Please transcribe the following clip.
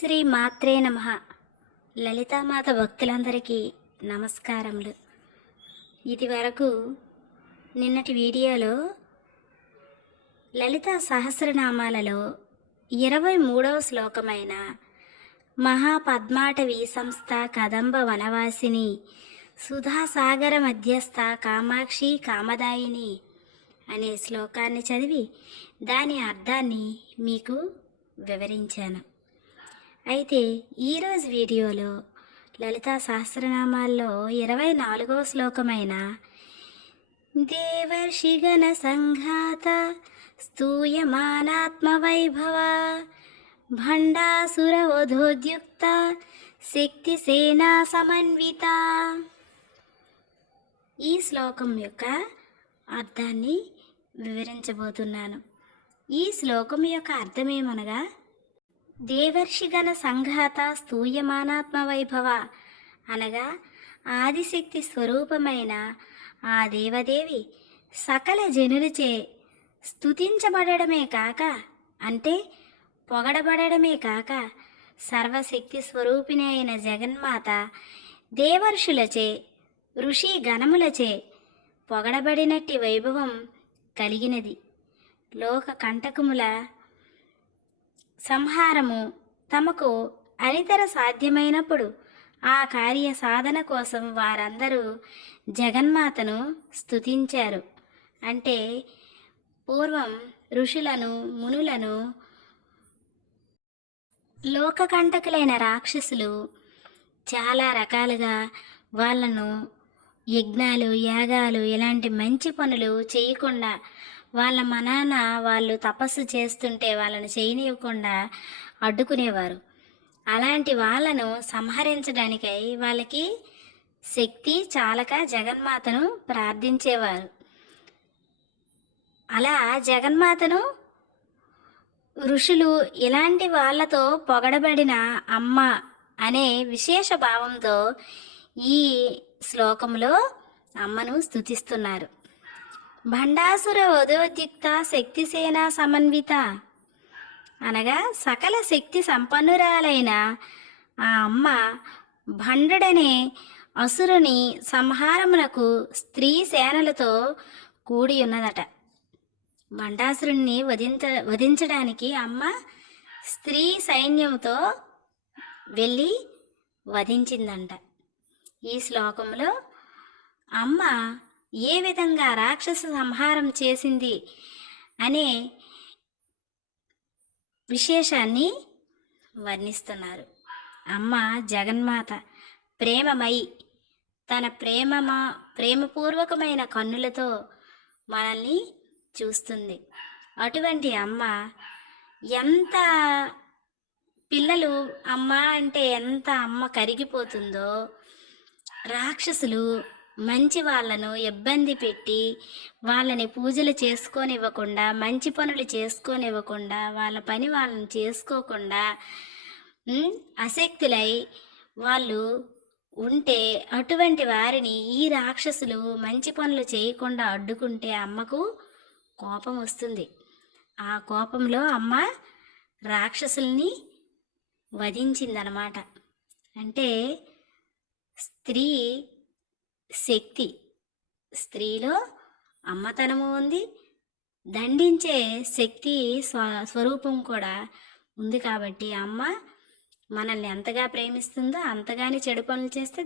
శ్రీ మాత్రే నమ. లలితామాత భక్తులందరికీ నమస్కారములు. ఇది వరకు నిన్నటి వీడియోలో లలిత సహస్రనామాలలో ఇరవై మూడవ శ్లోకమైన మహాపద్మాటవీ సంస్థ కదంబ వనవాసిని సుధాసాగర మధ్యస్థ కామాక్షి కామదాయిని అనే శ్లోకాన్ని చదివి దాని అర్థాన్ని మీకు వివరించాను. అయితే ఈరోజు వీడియోలో లలితా సహస్రనామాల్లో ఇరవై నాలుగవ శ్లోకమైన దేవర్షిగణ సంఘాత స్తూయమానాత్మ వైభవ భండాసుర వధోద్యుక్త శక్తి సేనా సమన్విత ఈ శ్లోకం యొక్క అర్థాన్ని వివరించబోతున్నాను. ఈ శ్లోకం యొక్క అర్థమేమనగా దేవర్షిగణ సంఘాత స్తూయమానాత్మ వైభవ అనగా ఆదిశక్తి స్వరూపమైన ఆ దేవదేవి సకల జనులచే స్థుతించబడమే కాక అంటే పొగడబడమే కాక సర్వశక్తి స్వరూపిణి అయిన జగన్మాత దేవర్షులచే ఋషి గణములచే పొగడబడినట్టి వైభవం కలిగినది. లోక కంటకముల సంహారము తమకు అనితర సాధ్యమైనప్పుడు ఆ కార్య సాధన కోసం వారందరూ జగన్మాతను స్తుతించారు. అంటే పూర్వం ఋషులను మునులను లోకకంటకులైన రాక్షసులు చాలా రకాలుగా వాళ్ళను యజ్ఞాలు యాగాలు ఇలాంటి మంచి పనులు చేయకుండా వాళ్ళ మనాన వాళ్ళు తపస్సు చేస్తుంటే వాళ్ళని చేయనివ్వకుండా అడ్డుకునేవారు. అలాంటి వాళ్ళను సంహరించడానికై వాళ్ళకి శక్తి చాలక జగన్మాతను ప్రార్థించేవారు. అలా జగన్మాతను ఋషులు ఇలాంటి వాళ్ళతో పొగడబడిన అమ్మ అనే విశేష భావంతో ఈ శ్లోకంలో అమ్మను స్థుతిస్తున్నారు భండాసుర వధోద్యుక్త శక్తిసేన సమన్విత. అనగా సకల శక్తి సంపన్నురాలైన ఆ అమ్మ భండుడనే అసురుని సంహారమునకు స్త్రీ సేనలతో కూడి ఉన్నదట. భండాసురుణ్ణి వధించ వధించడానికి అమ్మ స్త్రీ సైన్యంతో వెళ్ళి వధించిందంట. ఈ శ్లోకంలో అమ్మ ఏ విధంగా రాక్షస సంహారం చేసింది అనే విశేషాన్ని వర్ణిస్తున్నారు. అమ్మ జగన్మాత ప్రేమమయి తన ప్రేమ ప్రేమపూర్వకమైన కన్నులతో మనల్ని చూస్తుంది. అటువంటి అమ్మ ఎంత పిల్లలు అమ్మ అంటే ఎంత అమ్మ కరిగిపోతుందో రాక్షసులు మంచి వాళ్ళను ఇబ్బంది పెట్టి వాళ్ళని పూజలు చేసుకోనివ్వకుండా మంచి పనులు చేసుకోనివ్వకుండా వాళ్ళ పని వాళ్ళని చేసుకోకుండా అశక్తులై వాళ్ళు ఉంటే అటువంటి వారిని ఈ రాక్షసులు మంచి పనులు చేయకుండా అడ్డుకుంటే అమ్మకు కోపం వస్తుంది. ఆ కోపంలో అమ్మ రాక్షసుల్ని వధించిందనమాట. అంటే స్త్రీ శక్తి. స్త్రీలో అమ్మతనము ఉంది. దండించే శక్తి స్వ స్వరూపం కూడా ఉంది కాబట్టి అమ్మ మనల్ని ఎంతగా ప్రేమిస్తుందో అంతగానే చెడు పనులు చేస్తే